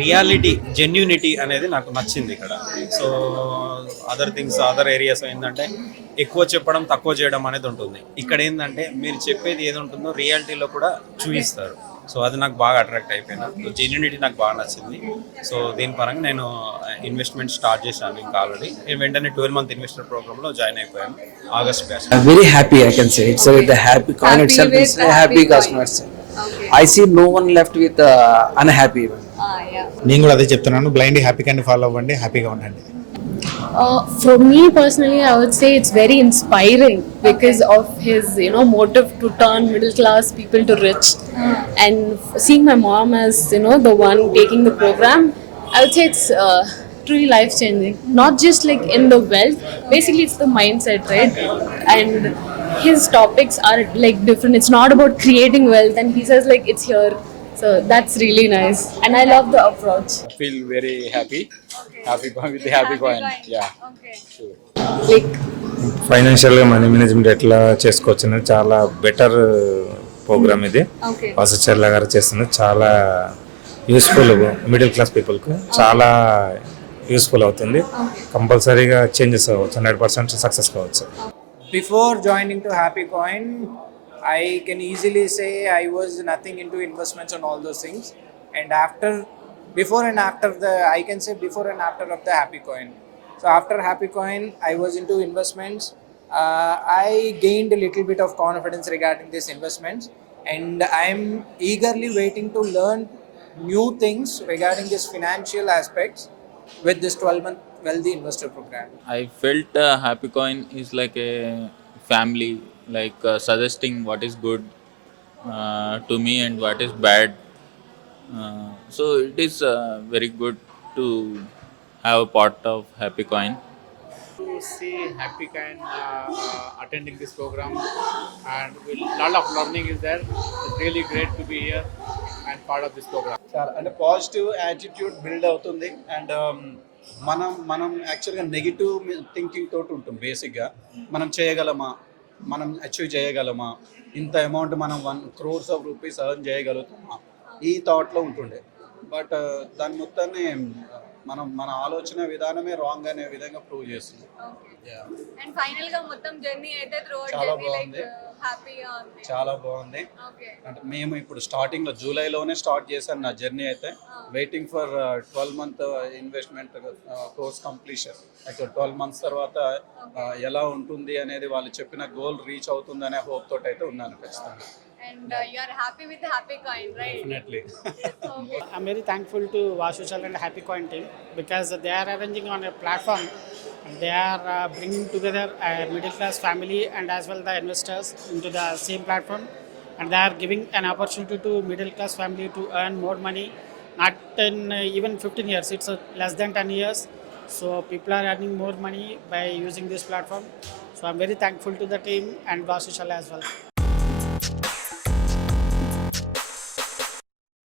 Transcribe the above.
Reality, genuinity అనేది నాకు నచ్చింది ఇక్కడ. సో అదర్ ఏరియాస్ ఏంటంటే ఎక్కువ చెప్పడం తక్కువ చేయడం అనేది ఉంటుంది. ఇక్కడ ఏంటంటే మీరు చెప్పేది ఏది ఉంటుందో రియాలిటీలో కూడా చూపిస్తారు. సో అది నాకు బాగా అట్రాక్ట్ అయిపోయినా. జెన్యూనిటీ నాకు బాగా నచ్చింది. సో దీని పరంగా నేను ఇన్వెస్ట్మెంట్ స్టార్ట్ చేశాను ఇంకా ఆల్రెడీ. నేను వెంటనే 12-month ఇన్వెస్టర్ ప్రోగ్రామ్లో జాయిన్ అయిపోయాను August batch. I'm very happy, I can say. It's with the Happycoin Happy itself with is a happy Happycoin. customers. Okay. I see no one left with unhappy. Yeah. నేను కూడా అదే చెప్తున్నాను, బ్లైండ్ హ్యాపీకాన్ని ఫాలో అవ్వండి, హ్యాపీగా ఉండండి. For me personally, I would say it's very inspiring because of his, motive to turn middle class people to rich. And seeing my mom as, the one taking the program, I would say it's truly life changing. Not just like in the wealth, basically it's the mindset, right? And his topics are like different. It's not about creating wealth, and he says like it's here. So that's really nice, and I love the approach. I feel very happy with the Happycoin. Yeah. Okay. Sure. Like ఫైనాన్షియల్గా money management ఎట్లా చేసుకోవచ్చు అనేది చాలా better programme ఇది. Okay. వాసు చర్ల గారు చేస్తున్నది చాలా useful, middle class పీపుల్కి చాలా యూస్ఫుల్ అవుతుంది. కంపల్సరీగా చేంజెస్ అవ్వచ్చు, 100% సక్సెస్ కావచ్చు. Before joining to Happycoin, I can easily say I was nothing into investments and all those things. And before and after of the Happycoin. So after Happycoin, I was into investments. I gained a little bit of confidence regarding these investments, and I'm eagerly waiting to learn new things regarding these financial aspects with this 12-month wealthy investor program. I felt Happycoin is like a family, like suggesting what is good to me and what is bad. So it is very good to have a part of Happycoin. To see Happycoin attending this program, and lot of learning is there. It's really great to be here and part of this program. చాలా అంటే positive attitude build అవుతుంది. అండ్ మనం యాక్చువల్గా negative thinking తోటి ఉంటాం. బేసిక్గా మనం చేయగలమా, మనం అచీవ్ చేయగలమా, ఇంత అమౌంట్ మనం 1 crore rupees ఎర్న్ చేయగలుగుతామా, ఈ థాట్లో ఉంటుండే. బట్ దాని మొత్తాన్ని మన ఆలోచన విధానమే రాంగ్ అనే విధంగా ప్రూవ్ చేస్తుంది. And final గా మొత్తం జర్నీ అయితే throughout చాలా journey like బాగుంది. హ్యాపీగా ఉంది. చాలా బాగుంది. Okay. అంటే మేము ఇప్పుడు స్టార్టింగ్లో జూలైలోనే స్టార్ట్ చేశాను నా జర్నీ అయితే. Waiting for 12-month investment course completion. అయితే 12 months తర్వాత ఎలా ఉంటుంది అనేది వాళ్ళు చెప్పిన గోల్ రీచ్ అవుతుంది అనే హోప్ తోటి అయితే ఉన్నాను ఖచ్చితంగా. And you are happy with the Happycoin, right? Definitely. Okay. I'm very thankful to Vaasu Challa and Happycoin team because they are arranging on a platform. They are bringing together a middle class family and as well the investors into the same platform, and they are giving an opportunity to middle class family to earn more money, not in even 15 years, it's less than 10 years. So people are earning more money by using this platform. So I'm very thankful to the team and Vaasu Challa as well.